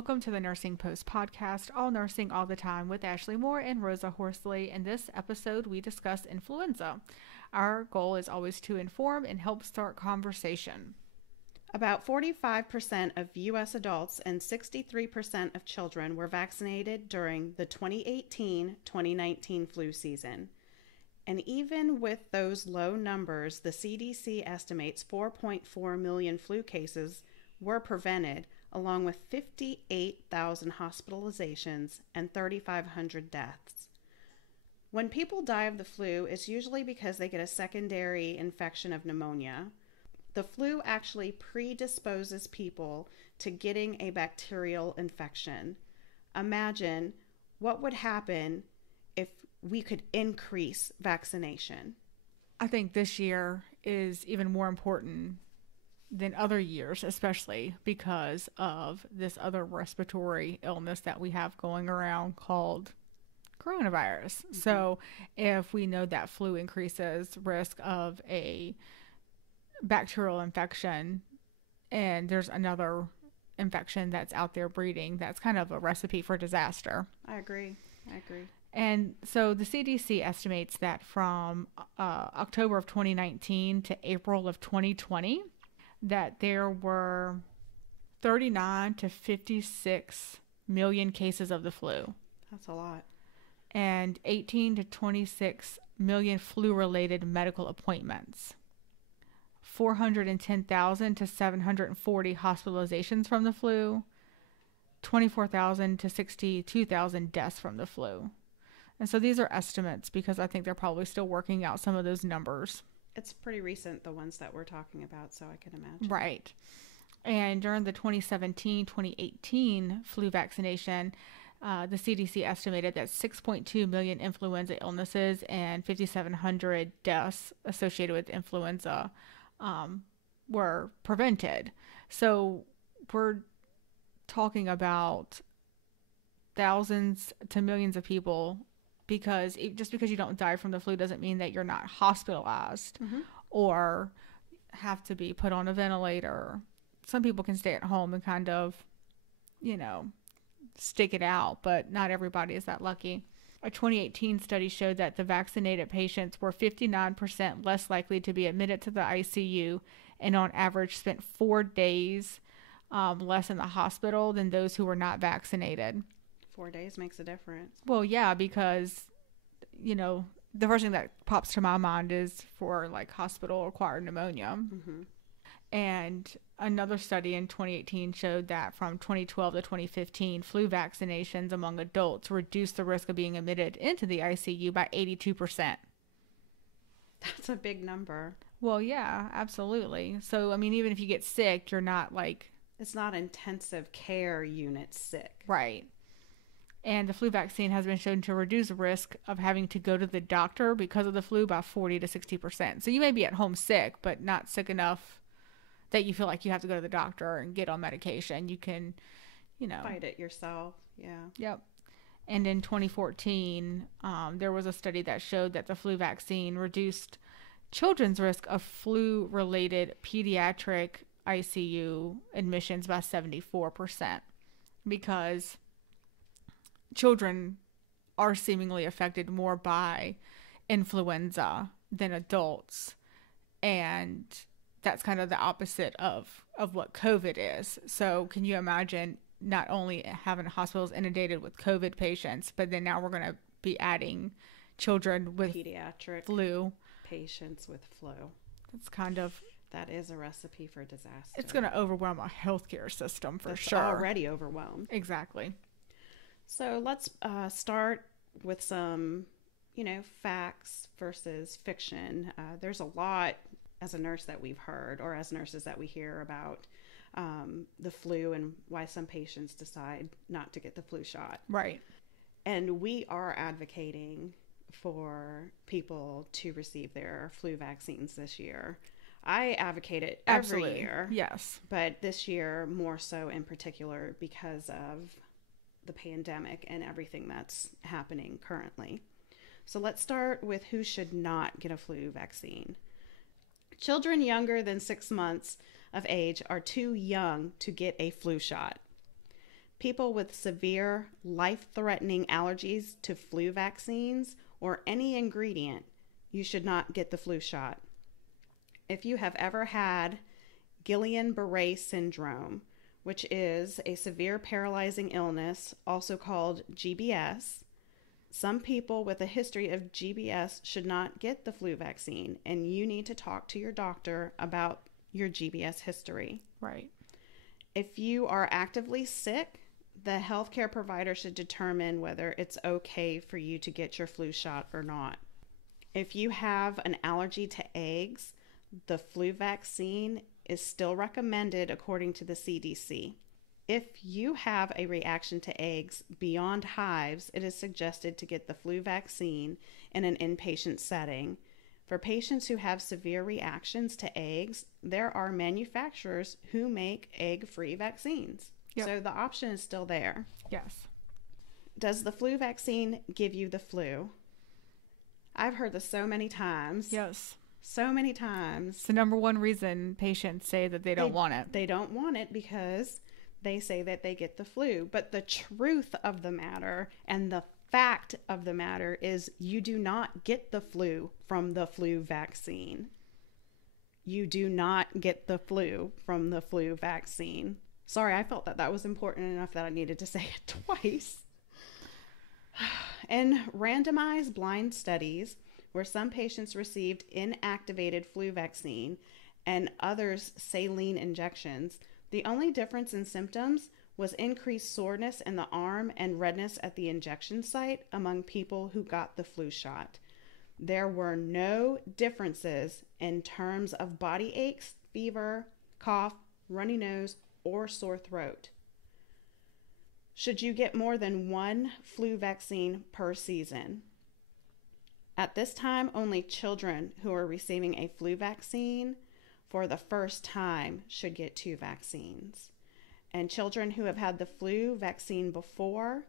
Welcome to the Nursing Post podcast, all nursing all the time with Ashley Moore and Rosa Horsley. In this episode, we discuss influenza. Our goal is always to inform and help start conversation. About 45% of U.S. adults and 63% of children were vaccinated during the 2018-2019 flu season. And even with those low numbers, the CDC estimates 4.4 million flu cases were prevented, along with 58,000 hospitalizations and 3,500 deaths. When people die of the flu, it's usually because they get a secondary infection of pneumonia. The flu actually predisposes people to getting a bacterial infection. Imagine what would happen if we could increase vaccination. I think this year is even more important than other years, especially because of this other respiratory illness that we have going around called coronavirus. Mm-hmm. So if we know that flu increases risk of a bacterial infection and there's another infection that's out there breeding, that's kind of a recipe for disaster. I agree. And so the CDC estimates that from October of 2019 to April of 2020, that there were 39 to 56 million cases of the flu. That's a lot. And 18 to 26 million flu-related medical appointments. 410,000 to 740 hospitalizations from the flu. 24,000 to 62,000 deaths from the flu. And so these are estimates because I think they're probably still working out some of those numbers. It's pretty recent, the ones that we're talking about, so I can imagine. Right. And during the 2017-2018 flu vaccination, the CDC estimated that 6.2 million influenza illnesses and 5,700 deaths associated with influenza were prevented. So we're talking about thousands to millions of people, because just because you don't die from the flu doesn't mean that you're not hospitalized or have to be put on a ventilator. Some people can stay at home and kind of, stick it out, but not everybody is that lucky. A 2018 study showed that the vaccinated patients were 59% less likely to be admitted to the ICU and on average spent 4 days less in the hospital than those who were not vaccinated. 4 days makes a difference. Well, yeah, because, the first thing that pops to my mind is for like hospital-acquired pneumonia. Mm-hmm. And another study in 2018 showed that from 2012 to 2015, flu vaccinations among adults reduced the risk of being admitted into the ICU by 82%. That's a big number. Well, yeah, absolutely. So, even if you get sick, you're not like... It's not intensive care unit sick. Right. And the flu vaccine has been shown to reduce risk of having to go to the doctor because of the flu by 40 to 60%. So you may be at home sick, but not sick enough that you feel like you have to go to the doctor and get on medication. You can, fight it yourself. Yeah. Yep. And in 2014, there was a study that showed that the flu vaccine reduced children's risk of flu-related pediatric ICU admissions by 74%, because children are seemingly affected more by influenza than adults. And that's kind of the opposite of what COVID is. So can you imagine not only having hospitals inundated with COVID patients, but then now we're going to be adding children with pediatric flu. Patients with flu. That is a recipe for disaster. It's going to overwhelm our healthcare system for It's sure. Already overwhelmed. Exactly. So let's start with some, facts versus fiction. There's a lot as a nurse that we've heard, or as nurses that we hear about the flu and why some patients decide not to get the flu shot. Right. And we are advocating for people to receive their flu vaccines this year. I advocate it every year. Yes. But this year more so in particular because of the pandemic and everything that's happening currently. So let's start with who should not get a flu vaccine. Children younger than 6 months of age are too young to get a flu shot. People with severe, life-threatening allergies to flu vaccines or any ingredient, you should not get the flu shot. If you have ever had Guillain-Barré syndrome, which is a severe paralyzing illness, also called GBS, some people with a history of GBS should not get the flu vaccine, and you need to talk to your doctor about your GBS history. Right. If you are actively sick, the healthcare provider should determine whether it's okay for you to get your flu shot or not. If you have an allergy to eggs, the flu vaccine is still recommended according to the CDC. If you have a reaction to eggs beyond hives, it is suggested to get the flu vaccine in an inpatient setting. For patients who have severe reactions to eggs, there are manufacturers who make egg-free vaccines. Yep. So the option is still there. Yes. Does the flu vaccine give you the flu? I've heard this so many times. Yes. So many times. It's the number one reason patients say that they don't want it. They don't want it because they say that they get the flu. But the truth of the matter and the fact of the matter is you do not get the flu from the flu vaccine. You do not get the flu from the flu vaccine. Sorry, I felt that that was important enough that I needed to say it twice. In randomized blind studies, where some patients received inactivated flu vaccine and others saline injections, the only difference in symptoms was increased soreness in the arm and redness at the injection site among people who got the flu shot. There were no differences in terms of body aches, fever, cough, runny nose, or sore throat. Should you get more than one flu vaccine per season? At this time, only children who are receiving a flu vaccine for the first time should get 2 vaccines. And children who have had the flu vaccine before,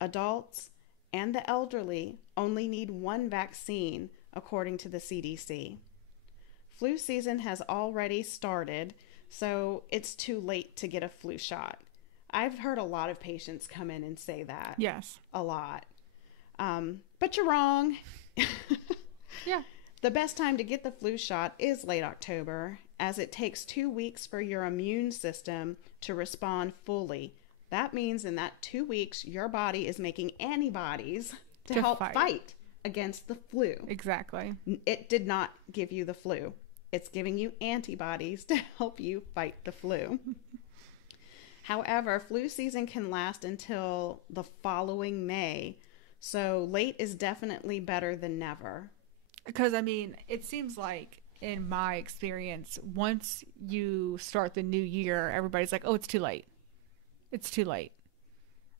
adults, and the elderly only need 1 vaccine according to the CDC. Flu season has already started, so it's too late to get a flu shot. I've heard a lot of patients come in and say that. Yes. A lot. But you're wrong. Yeah. The best time to get the flu shot is late October, as it takes 2 weeks for your immune system to respond fully. That means in that 2 weeks, your body is making antibodies to help fight against the flu. Exactly. It did not give you the flu. It's giving you antibodies to help you fight the flu. However, flu season can last until the following May, so late is definitely better than never. Because, I mean, it seems like, in my experience, once you start the new year, everybody's like, oh, it's too late. It's too late.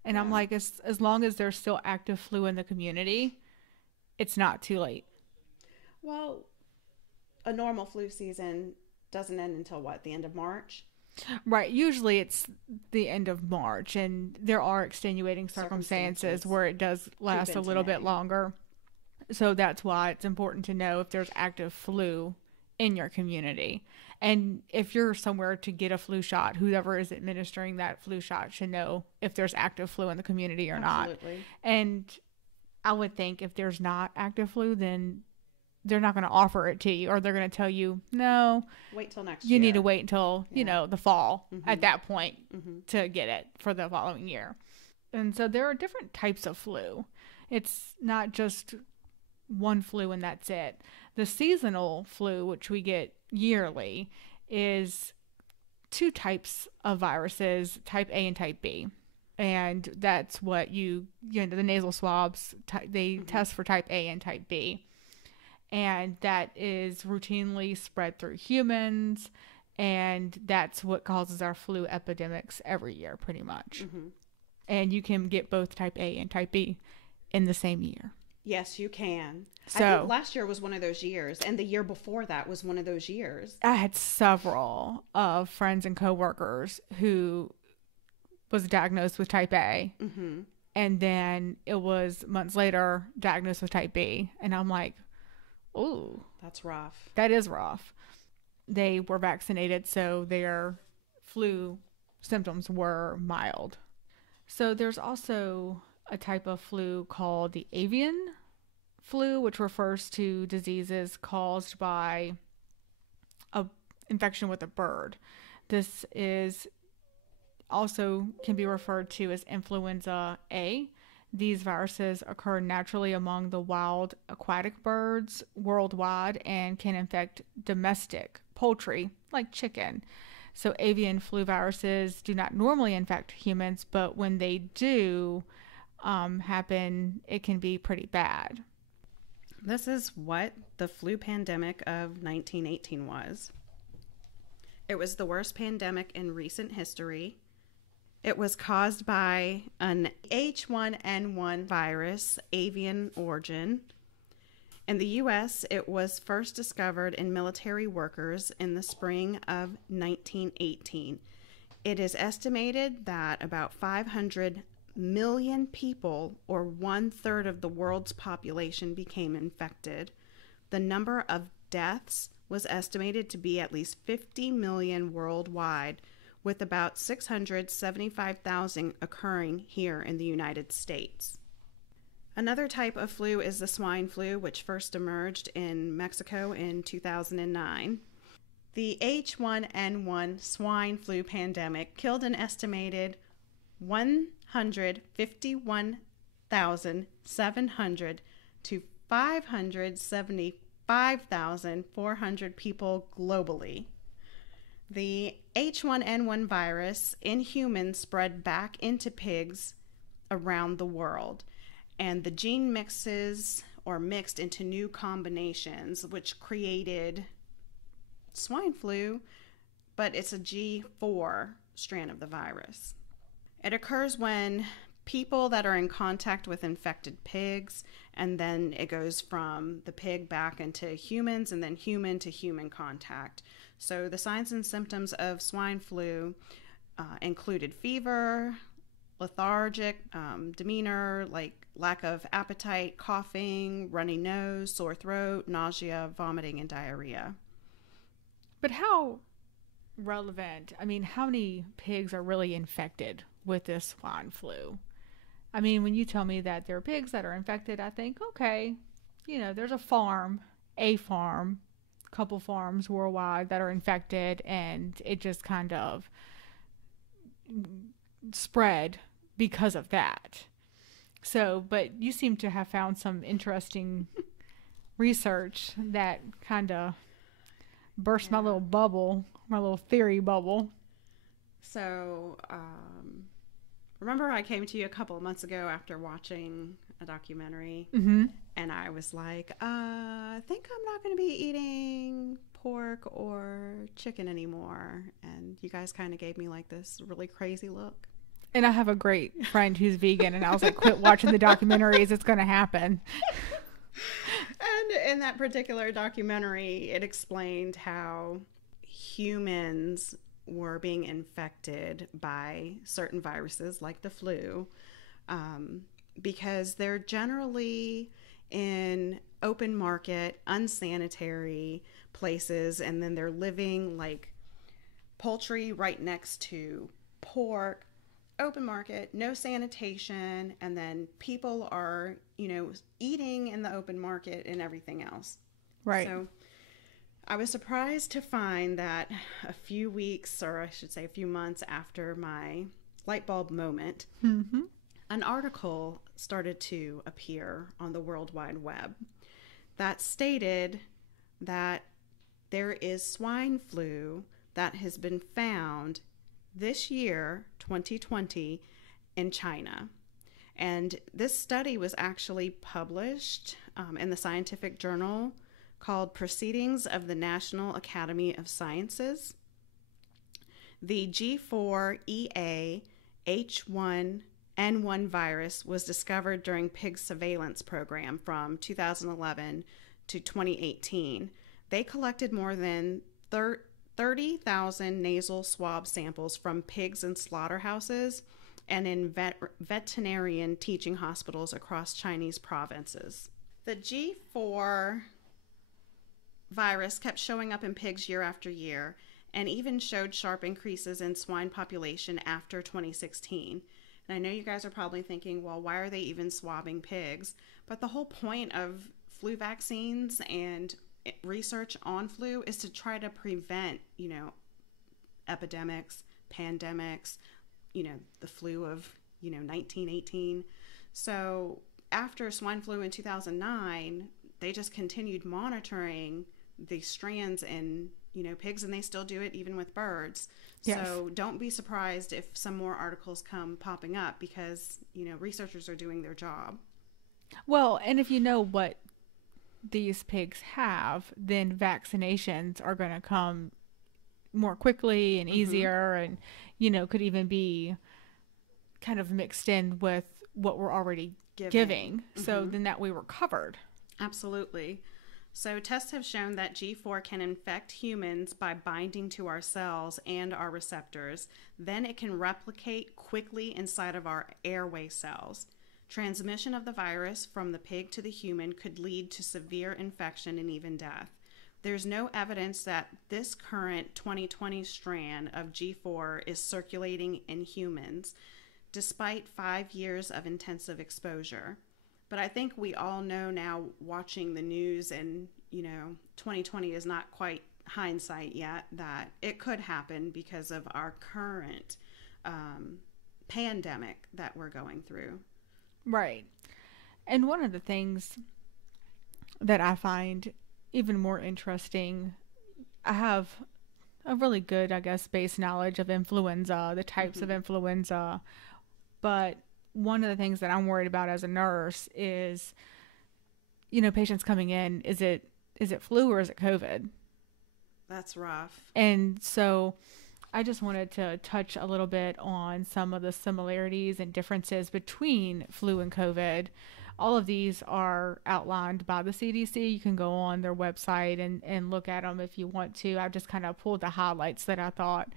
And yeah. I'm like, as long as there's still active flu in the community, it's not too late. Well, a normal flu season doesn't end until what, the end of March? Right. Usually it's the end of March, and there are extenuating circumstances where it does last a little bit longer. So that's why it's important to know if there's active flu in your community. And if you're somewhere to get a flu shot, whoever is administering that flu shot should know if there's active flu in the community or Absolutely. not. And I would think if there's not active flu, then they're not going to offer it to you, or they're going to tell you, no, wait till next year. You need to wait until, the fall Mm-hmm. at that point to get it for the following year. And so there are different types of flu. It's not just one flu and that's it. The seasonal flu, which we get yearly, is 2 types of viruses, type A and type B. And that's what the nasal swabs, they test for type A and type B. And that is routinely spread through humans. And that's what causes our flu epidemics every year, pretty much. Mm-hmm. And you can get both type A and type B in the same year. Yes, you can. So, I think last year was one of those years, and the year before that was one of those years. I had several of friends and coworkers who was diagnosed with type A, and then it was months later diagnosed with type B, and I'm like, ooh, that's rough. That is rough. They were vaccinated, so their flu symptoms were mild. So there's also a type of flu called the avian flu, which refers to diseases caused by a infection with a bird. This is also can be referred to as influenza A. These viruses occur naturally among the wild aquatic birds worldwide and can infect domestic poultry like chicken. So, avian flu viruses do not normally infect humans, but when they do happen, it can be pretty bad. This is what the flu pandemic of 1918 was. It was the worst pandemic in recent history. It was caused by an H1N1 virus, avian origin. In the U.S., it was first discovered in military workers in the spring of 1918. It is estimated that about 500 million people, or 1/3 of the world's population, became infected. The number of deaths was estimated to be at least 50 million worldwide, with about 675,000 occurring here in the United States. Another type of flu is the swine flu, which first emerged in Mexico in 2009. The H1N1 swine flu pandemic killed an estimated 151,700 to 575,400 people globally. The H1N1 virus in humans spread back into pigs around the world, and the gene mixed into new combinations, which created swine flu, but it's a G4 strand of the virus. It occurs when people that are in contact with infected pigs, and then it goes from the pig back into humans, and then human to human contact. So the signs and symptoms of swine flu included fever, lethargic demeanor, like lack of appetite, coughing, runny nose, sore throat, nausea, vomiting, and diarrhea. But how relevant, I mean, how many pigs are really infected with this swine flu? I mean, when you tell me that there are pigs that are infected, I think, okay, there's a couple farms worldwide that are infected, and it just kind of spread because of that. So, but you seem to have found some interesting research that kind of burst my little bubble, my little theory bubble. So, remember I came to you a couple of months ago after watching a documentary, and I was like, I think I'm not going to be eating pork or chicken anymore. And you guys kind of gave me like this really crazy look. And I have a great friend who's vegan, and I was like, quit watching the documentaries. It's going to happen. And in that particular documentary, it explained how humans were being infected by certain viruses like the flu, because they're generally in open market, unsanitary places, and then they're living like poultry right next to pork, open market, no sanitation, and then people are, eating in the open market and everything else. Right. So I was surprised to find that a few weeks, or I should say a few months after my light bulb moment, an article started to appear on the World Wide Web that stated that there is swine flu that has been found this year, 2020, in China. And this study was actually published in the scientific journal called Proceedings of the National Academy of Sciences. The G4EA H1N1 virus was discovered during pig surveillance program from 2011 to 2018. They collected more than 30,000 nasal swab samples from pigs in slaughterhouses and in veterinarian teaching hospitals across Chinese provinces. The G4 virus kept showing up in pigs year after year, and even showed sharp increases in swine population after 2016. And I know you guys are probably thinking, well, why are they even swabbing pigs? But the whole point of flu vaccines and research on flu is to try to prevent, epidemics, pandemics, the flu of, 1918. So after swine flu in 2009, they just continued monitoring the strands in, pigs, and they still do it even with birds. Yes. So don't be surprised if some more articles come popping up because, researchers are doing their job. Well, and if you know what these pigs have, then vaccinations are going to come more quickly and easier, and could even be kind of mixed in with what we're already giving. So then that way we're covered. Absolutely. So tests have shown that G4 can infect humans by binding to our cells and our receptors. Then it can replicate quickly inside of our airway cells. Transmission of the virus from the pig to the human could lead to severe infection and even death. There's no evidence that this current 2020 strand of G4 is circulating in humans, despite 5 years of intensive exposure. But I think we all know now, watching the news, and 2020 is not quite hindsight yet, that it could happen because of our current pandemic that we're going through. Right. And one of the things that I find even more interesting, I have a really good, I guess, base knowledge of influenza, the types of influenza. But one of the things that I'm worried about as a nurse is, patients coming in, is it flu or is it COVID? That's rough. And so I just wanted to touch a little bit on some of the similarities and differences between flu and COVID. All of these are outlined by the CDC. You can go on their website and look at them if you want to. I've just kind of pulled the highlights that I thought,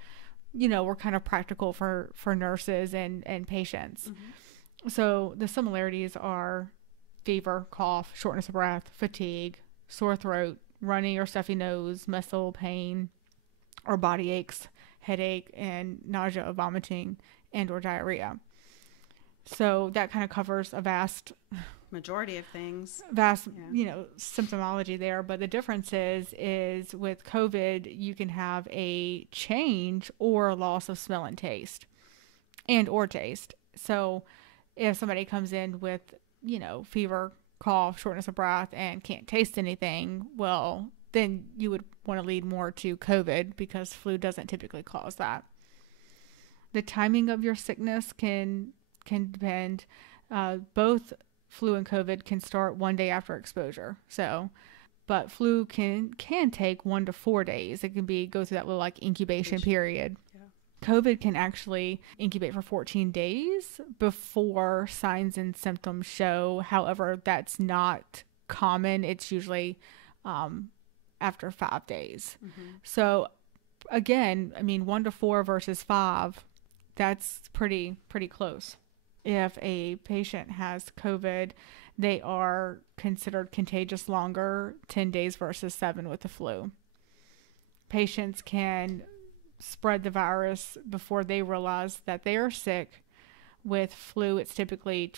were kind of practical for nurses and patients. So the similarities are fever, cough, shortness of breath, fatigue, sore throat, runny or stuffy nose, muscle pain or body aches, headache, and nausea, vomiting, and or diarrhea. So that kind of covers a vast majority of things. Symptomology there. But the difference is with COVID, you can have a change or loss of smell and taste, and or taste. So if somebody comes in with, fever, cough, shortness of breath, and can't taste anything, well, then you would want to lead more to COVID because flu doesn't typically cause that. The timing of your sickness can depend. Both flu and COVID can start one day after exposure. But flu can take 1 to 4 days. It can go through that little incubation period. Yeah. COVID can actually incubate for 14 days before signs and symptoms show. However, that's not common. It's usually after 5 days. So again, 1 to 4 versus 5, that's pretty close. If a patient has COVID, they are considered contagious longer, 10 days versus 7 with the flu. Patients can spread the virus before they realize that they are sick. With flu, it's typically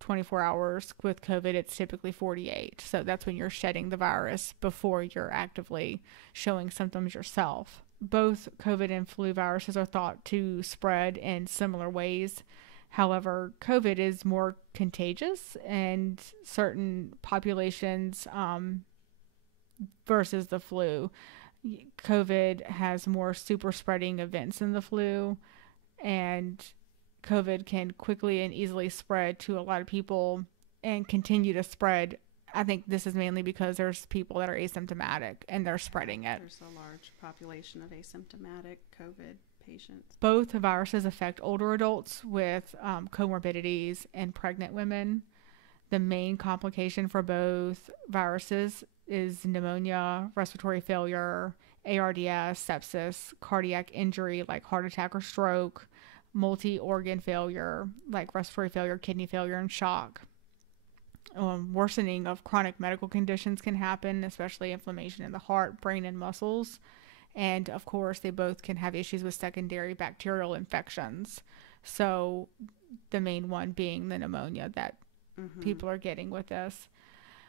24 hours. With COVID, it's typically 48. So that's when you're shedding the virus before you're actively showing symptoms yourself. Both COVID and flu viruses are thought to spread in similar ways. However, COVID is more contagious in certain populations versus the flu. COVID has more super spreading events than the flu, and COVID can quickly and easily spread to a lot of people and continue to spread. I think this is mainly because there's people that are asymptomatic and they're spreading it. There's a large population of asymptomatic COVID patients. Both viruses affect older adults with comorbidities and pregnant women. The main complication for both viruses is pneumonia, respiratory failure, ARDS, sepsis, cardiac injury like heart attack or stroke, multi-organ failure like respiratory failure, kidney failure, and shock. Worsening of chronic medical conditions can happen, especially inflammation in the heart, brain, and muscles. And of course, they both can have issues with secondary bacterial infections. So the main one being the pneumonia that people are getting with this.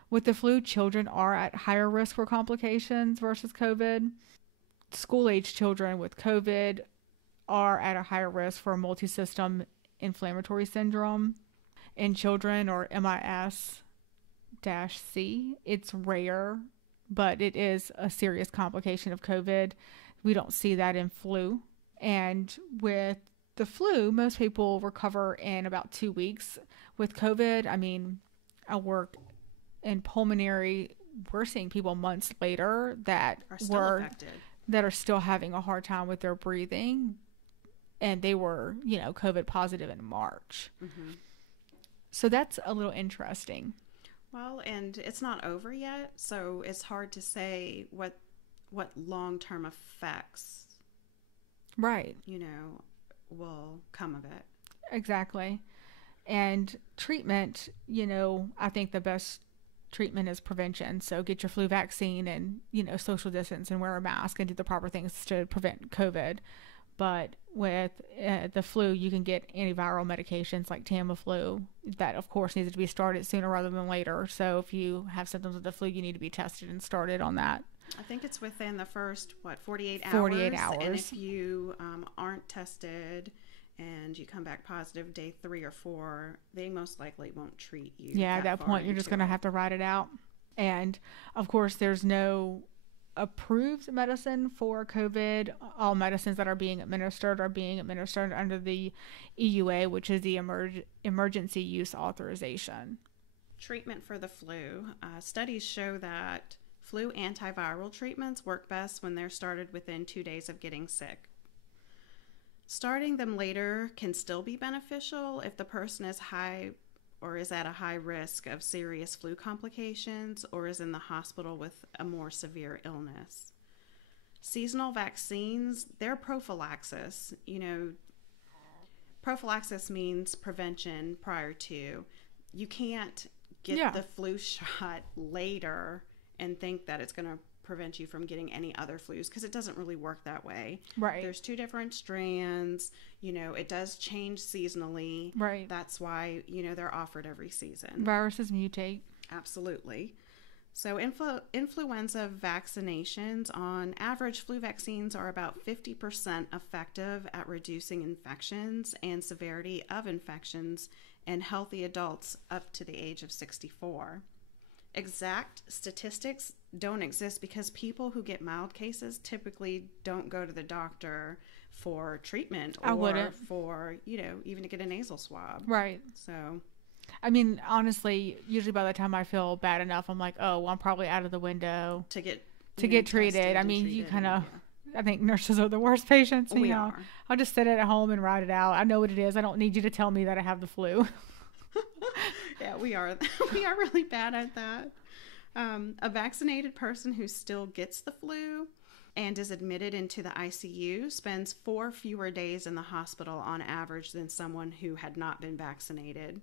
With the flu, children are at higher risk for complications versus COVID. School-age children with COVID are at a higher risk for multisystem inflammatory syndrome. In children, or MIS-C, it's rare, but it is a serious complication of COVID. We don't see that in flu. And with the flu, most people recover in about 2 weeks. With COVID, I mean, I work in pulmonary. We're seeing people months later that are still having a hard time with their breathing, and they were, COVID positive in March. So that's a little interesting. Well, and it's not over yet, so it's hard to say what long-term effects, will come of it. Exactly. And treatment, I think the best treatment is prevention. So get your flu vaccine and, social distance and wear a mask and do the proper things to prevent COVID. But with the flu, you can get antiviral medications like Tamiflu that, of course, needs to be started sooner rather than later. So if you have symptoms of the flu, you need to be tested and started on that. I think it's within the first, 48 hours? 48 hours. And if you aren't tested and you come back positive day 3 or 4, they most likely won't treat you. Yeah, at that point, you're just going to have to ride it out. And, of course, there's no approved medicine for COVID. All medicines that are being administered under the EUA, which is the emergency use authorization. Treatment for the flu. Studies show that flu antiviral treatments work best when they're started within 2 days of getting sick. Starting them later can still be beneficial if the person is high or is at a high risk of serious flu complications or is in the hospital with a more severe illness. Seasonal vaccines, they're prophylaxis. Prophylaxis means prevention prior to. You can't get the flu shot later and think that it's going to prevent you from getting any other flus, because it doesn't really work that way. Right. There's 2 different strands. It does change seasonally. Right. That's why, they're offered every season. Viruses mutate. Absolutely. So influenza vaccinations, on average, flu vaccines are about 50% effective at reducing infections and severity of infections in healthy adults up to the age of 64. Exact statistics don't exist because people who get mild cases typically don't go to the doctor for treatment or for, even to get a nasal swab. Right. So, I mean, honestly, usually by the time I feel bad enough, I'm like, oh, well, I'm probably out of the window to get treated. I mean, you kind of, I think nurses are the worst patients. We are. I'll just sit at home and ride it out. I know what it is. I don't need you to tell me that I have the flu. Yeah, we are. We are really bad at that. A vaccinated person who still gets the flu and is admitted into the ICU spends 4 fewer days in the hospital on average than someone who had not been vaccinated.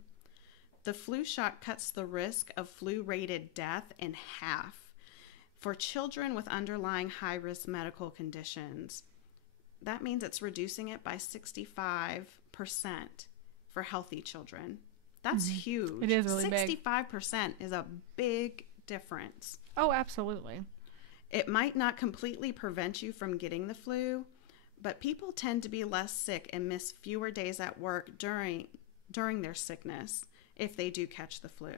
The flu shot cuts the risk of flu-related death in half for children with underlying high-risk medical conditions. That means it's reducing it by 65% for healthy children. That's huge. It is really big. 65% is a big difference. Oh, absolutely. It might not completely prevent you from getting the flu, but people tend to be less sick and miss fewer days at work during their sickness if they do catch the flu.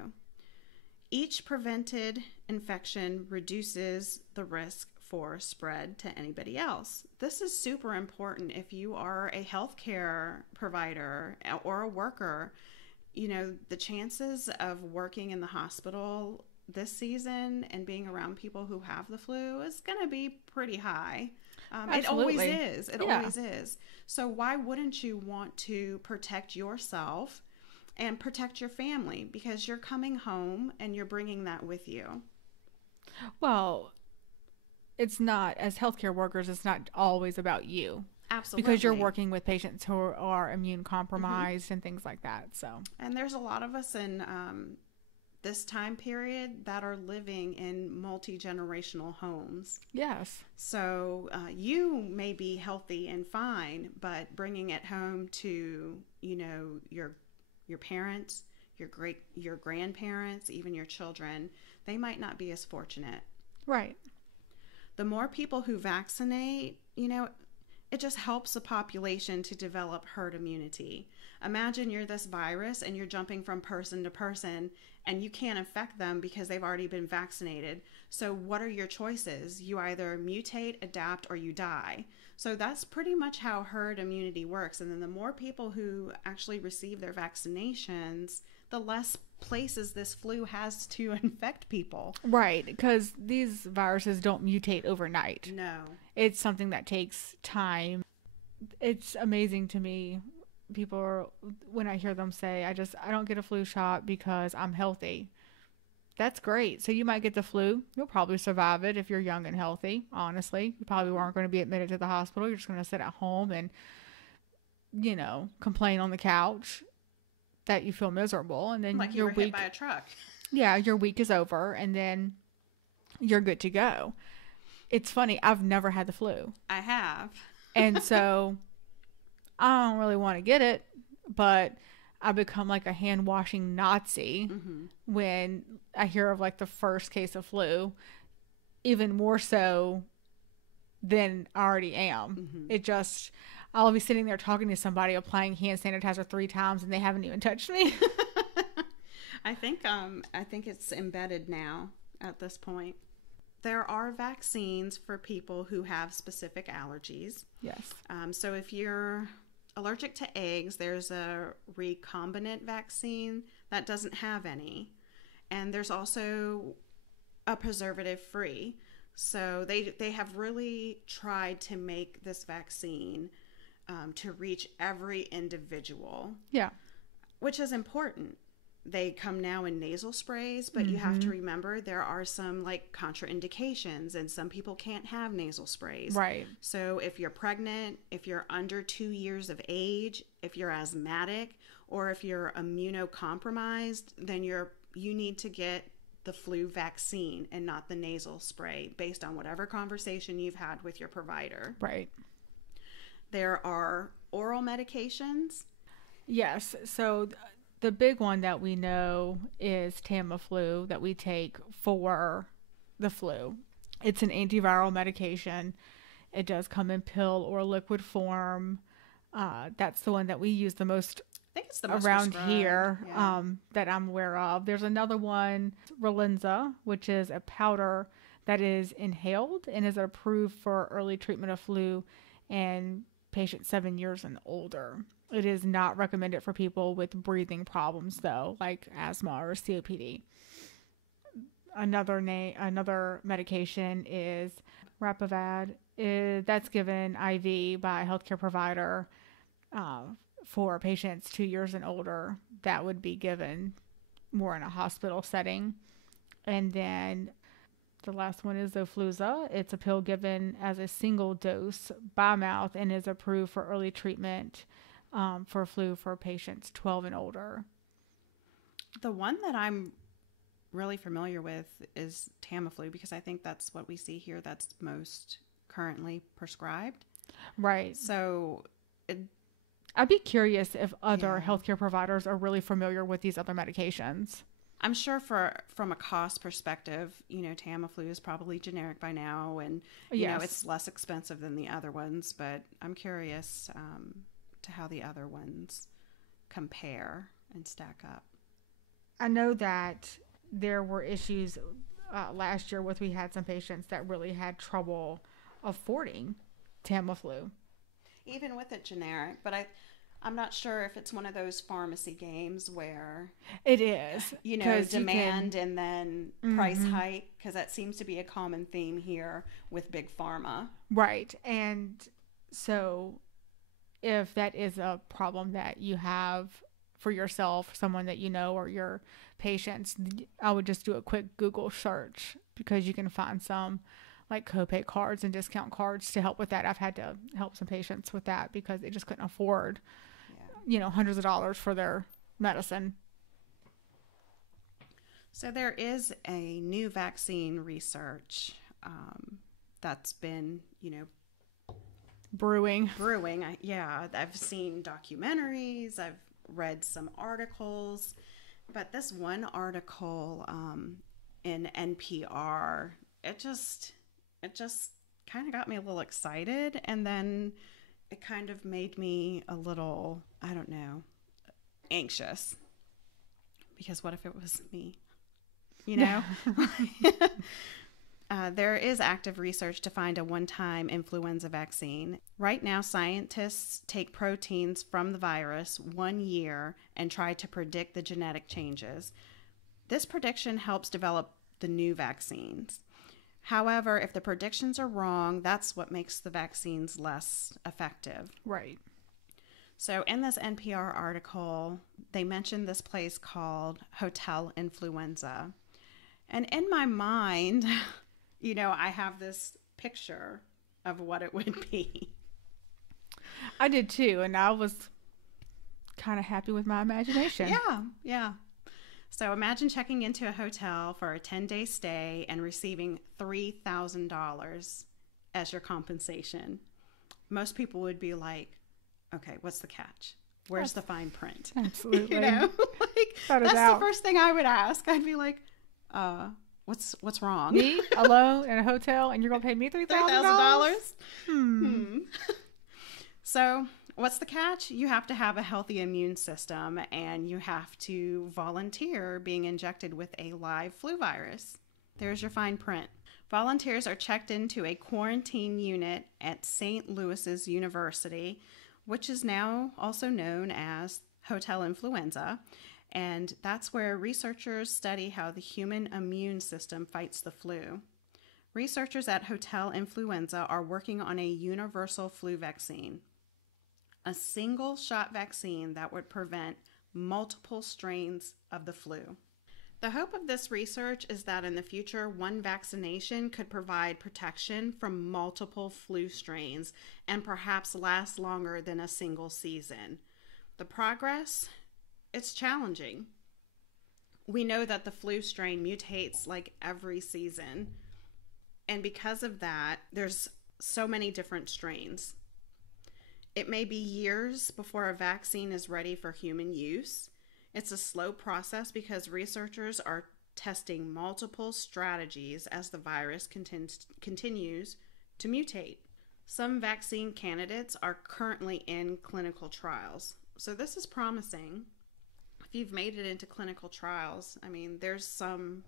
Each prevented infection reduces the risk for spread to anybody else. This is super important if you are a healthcare provider or a worker. The chances of working in the hospital this season and being around people who have the flu is going to be pretty high. It always is. It always is. So why wouldn't you want to protect yourself and protect your family? Because you're coming home and you're bringing that with you. Well, it's not, as healthcare workers, it's not always about you. Absolutely. Because you're working with patients who are immune compromised and things like that. So, and there's a lot of us in this time period that are living in multi-generational homes. Yes. So you may be healthy and fine, but bringing it home to, your parents, your grandparents, even your children, they might not be as fortunate. Right. The more people who vaccinate, it just helps the population to develop herd immunity. Imagine you're this virus and you're jumping from person to person and you can't infect them because they've already been vaccinated. So what are your choices? You either mutate, adapt, or you die. So that's pretty much how herd immunity works. And then the more people who actually receive their vaccinations, the less places this flu has to infect people. Right, because these viruses don't mutate overnight. No. It's something that takes time. It's amazing to me. When I hear them say, I don't get a flu shot because I'm healthy. That's great. So you might get the flu. You'll probably survive it if you're young and healthy, honestly. You probably weren't going to be admitted to the hospital. You're just going to sit at home and, complain on the couch that you feel miserable. And then like you were hit by a truck. Yeah, your week is over and then you're good to go. It's funny. I've never had the flu. I have. And so I don't really want to get it, but I become like a hand washing Nazi when I hear of like the first case of flu, even more so than I already am. I'll be sitting there talking to somebody, applying hand sanitizer 3 times and they haven't even touched me. I think it's embedded now at this point. There are vaccines for people who have specific allergies. Yes. So if you're allergic to eggs, there's a recombinant vaccine that doesn't have any. And there's also a preservative-free. So they have really tried to make this vaccine to reach every individual. Yeah. Which is important. They come now in nasal sprays, but you have to remember there are some like contraindications and some people can't have nasal sprays. Right. So if you're pregnant, if you're under 2 years of age, if you're asthmatic, or if you're immunocompromised, then you need to get the flu vaccine and not the nasal spray based on whatever conversation you've had with your provider. Right. There are oral medications. Yes. So the big one that we know is Tamiflu that we take for the flu. It's an antiviral medication. It does come in pill or liquid form. That's the one that we use the most, I think it's the most around prescribed. here, Yeah. that I'm aware of. There's another one, Influenza, which is a powder that is inhaled and is approved for early treatment of flu and patients 7 years and older. It is not recommended for people with breathing problems, though, like asthma or COPD. Another medication is Rapavad. That's given IV by a healthcare provider for patients 2 years and older. That would be given more in a hospital setting. And then the last one is Influenza. It's a pill given as a single dose by mouth and is approved for early treatment for flu for patients 12 and older. The one that I'm really familiar with is Tamiflu because I think that's what we see here that's most currently prescribed. Right. So I'd be curious if other healthcare providers are really familiar with these other medications. I'm sure from a cost perspective, Tamiflu is probably generic by now and it's less expensive than the other ones, but I'm curious to how the other ones compare and stack up. I know that there were issues last year we had some patients that really had trouble affording Tamiflu. Even with it generic, but I'm not sure if it's one of those pharmacy games where it is, demand and then price hike, because that seems to be a common theme here with big pharma. Right. And so if that is a problem that you have for yourself, someone that you know, or your patients, I would just do a quick Google search because you can find some like copay cards and discount cards to help with that. I've had to help some patients with that because they just couldn't afford, hundreds of dollars for their medicine. So there is a new vaccine research that's been, Brewing. Yeah, I've seen documentaries, I've read some articles, but this one article in NPR, it just kind of got me a little excited, and then it kind of made me a little, I don't know, anxious, because what if it was me? There is active research to find a one-time influenza vaccine. Right now, scientists take proteins from the virus 1 year and try to predict the genetic changes. This prediction helps develop the new vaccines. However, if the predictions are wrong, that's what makes the vaccines less effective. Right. So in this NPR article, they mentioned this place called Hotel Influenza. And in my mind, I have this picture of what it would be. I did too, and I was kind of happy with my imagination. Yeah. So imagine checking into a hotel for a 10-day stay and receiving $3,000 as your compensation. Most people would be like, okay, what's the catch? Where's the fine print? Absolutely. That's the first thing I would ask. I'd be like, what's wrong? Me alone in a hotel, and you're gonna pay me $3,000? So what's the catch? You have to have a healthy immune system, and you have to volunteer being injected with a live flu virus. There's your fine print. Volunteers are checked into a quarantine unit at St. Louis's University, which is now also known as Hotel Influenza. And that's where researchers study how the human immune system fights the flu. Researchers at Hotel Influenza are working on a universal flu vaccine, a single shot vaccine that would prevent multiple strains of the flu. The hope of this research is that in the future, one vaccination could provide protection from multiple flu strains and perhaps last longer than a single season. The progress? It's challenging. We know that the flu strain mutates like every season. And because of that, there's so many different strains. It may be years before a vaccine is ready for human use. It's a slow process because researchers are testing multiple strategies as the virus continues to mutate. Some vaccine candidates are currently in clinical trials. So this is promising. If you've made it into clinical trials, there's some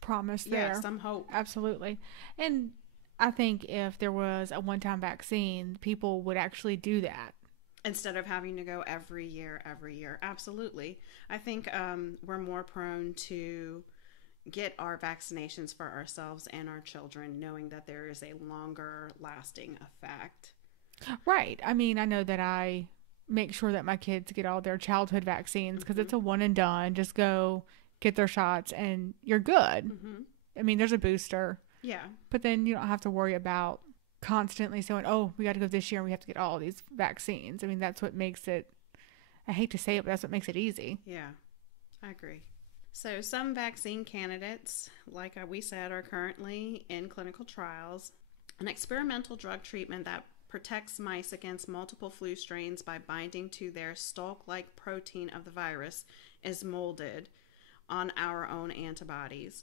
promise there. Yeah, some hope. Absolutely. And I think if there was a one-time vaccine, people would actually do that. Instead of having to go every year. Absolutely. I think we're more prone to get our vaccinations for ourselves and our children, knowing that there is a longer lasting effect. Right. I know that I make sure that my kids get all their childhood vaccines because it's a one and done. Just go get their shots and you're good. There's a booster. Yeah. But then you don't have to worry about constantly saying, oh, we got to go this year and we have to get all these vaccines. That's what makes it, I hate to say it, but that's what makes it easy. Yeah, I agree. So some vaccine candidates, like we said, are currently in clinical trials. An experimental drug treatment that protects mice against multiple flu strains by binding to their stalk-like protein of the virus is molded on our own antibodies.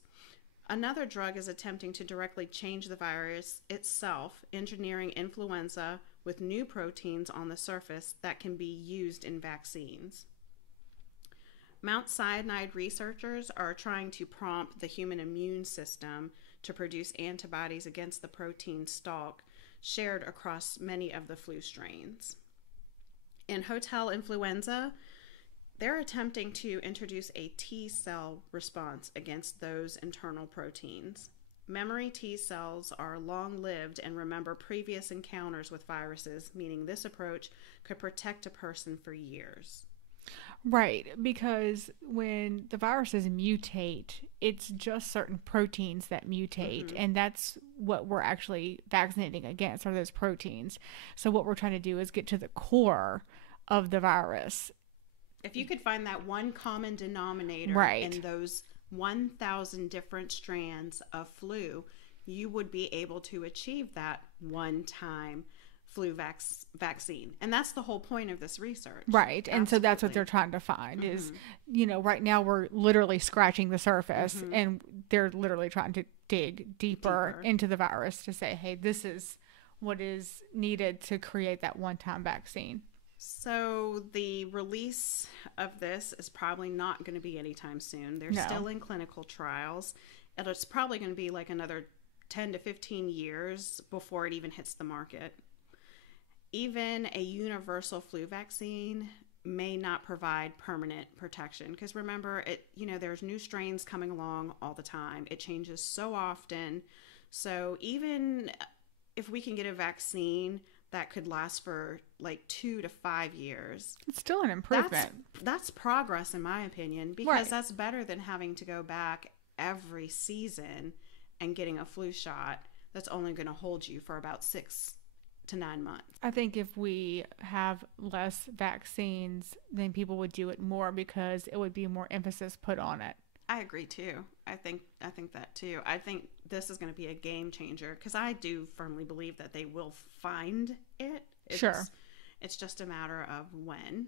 Another drug is attempting to directly change the virus itself, engineering influenza with new proteins on the surface that can be used in vaccines. Mount Sinai researchers are trying to prompt the human immune system to produce antibodies against the protein stalk shared across many of the flu strains. In Hotel Influenza, they're attempting to introduce a T cell response against those internal proteins. Memory T cells are long-lived and remember previous encounters with viruses, meaning this approach could protect a person for years. Right, because when the viruses mutate, it's just certain proteins that mutate, and that's what we're actually vaccinating against, are those proteins. So what we're trying to do is get to the core of the virus. If you could find that one common denominator right. in those 1,000 different strands of flu, you would be able to achieve that one-time flu vaccine. And that's the whole point of this research. Right. And so that's what they're trying to find is, right now we're literally scratching the surface and they're literally trying to dig deeper into the virus to say, hey, this is what is needed to create that one-time vaccine. So the release of this is probably not going to be anytime soon. They're still in clinical trials. And it's probably going to be like another 10 to 15 years before it even hits the market. Even a universal flu vaccine may not provide permanent protection because remember, there's new strains coming along all the time. It changes so often. So even if we can get a vaccine that could last for like 2 to 5 years, it's still an improvement. That's progress in my opinion, because that's better than having to go back every season and getting a flu shot that's only going to hold you for about 6 to 9 months. I think if we have less vaccines, then people would do it more because it would be more emphasis put on it. I agree too. I think that too. I think this is going to be a game changer because I do firmly believe that they will find it. It's just a matter of when.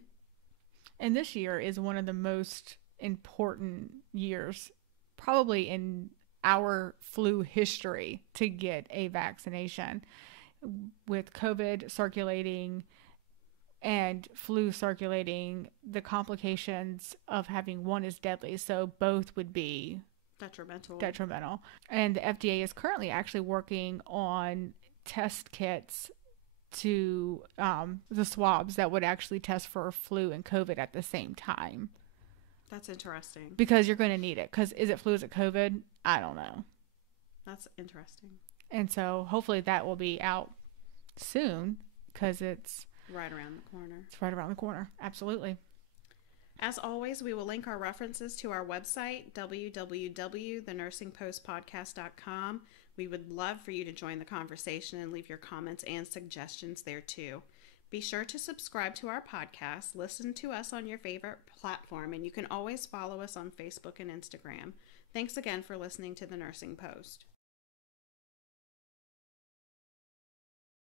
And this year is one of the most important years probably in our flu history to get a vaccination. With COVID circulating and flu circulating, the complications of having one is deadly. So both would be detrimental. And the FDA is currently actually working on test kits to the swabs that would actually test for flu and COVID at the same time. That's interesting. Because you're going to need it. Because is it flu, is it COVID? I don't know. That's interesting. And so hopefully that will be out soon because it's right around the corner. It's right around the corner. Absolutely. As always, we will link our references to our website, www.thenursingpostpodcast.com. We would love for you to join the conversation and leave your comments and suggestions there too. Be sure to subscribe to our podcast, listen to us on your favorite platform, and you can always follow us on Facebook and Instagram. Thanks again for listening to The Nursing Post.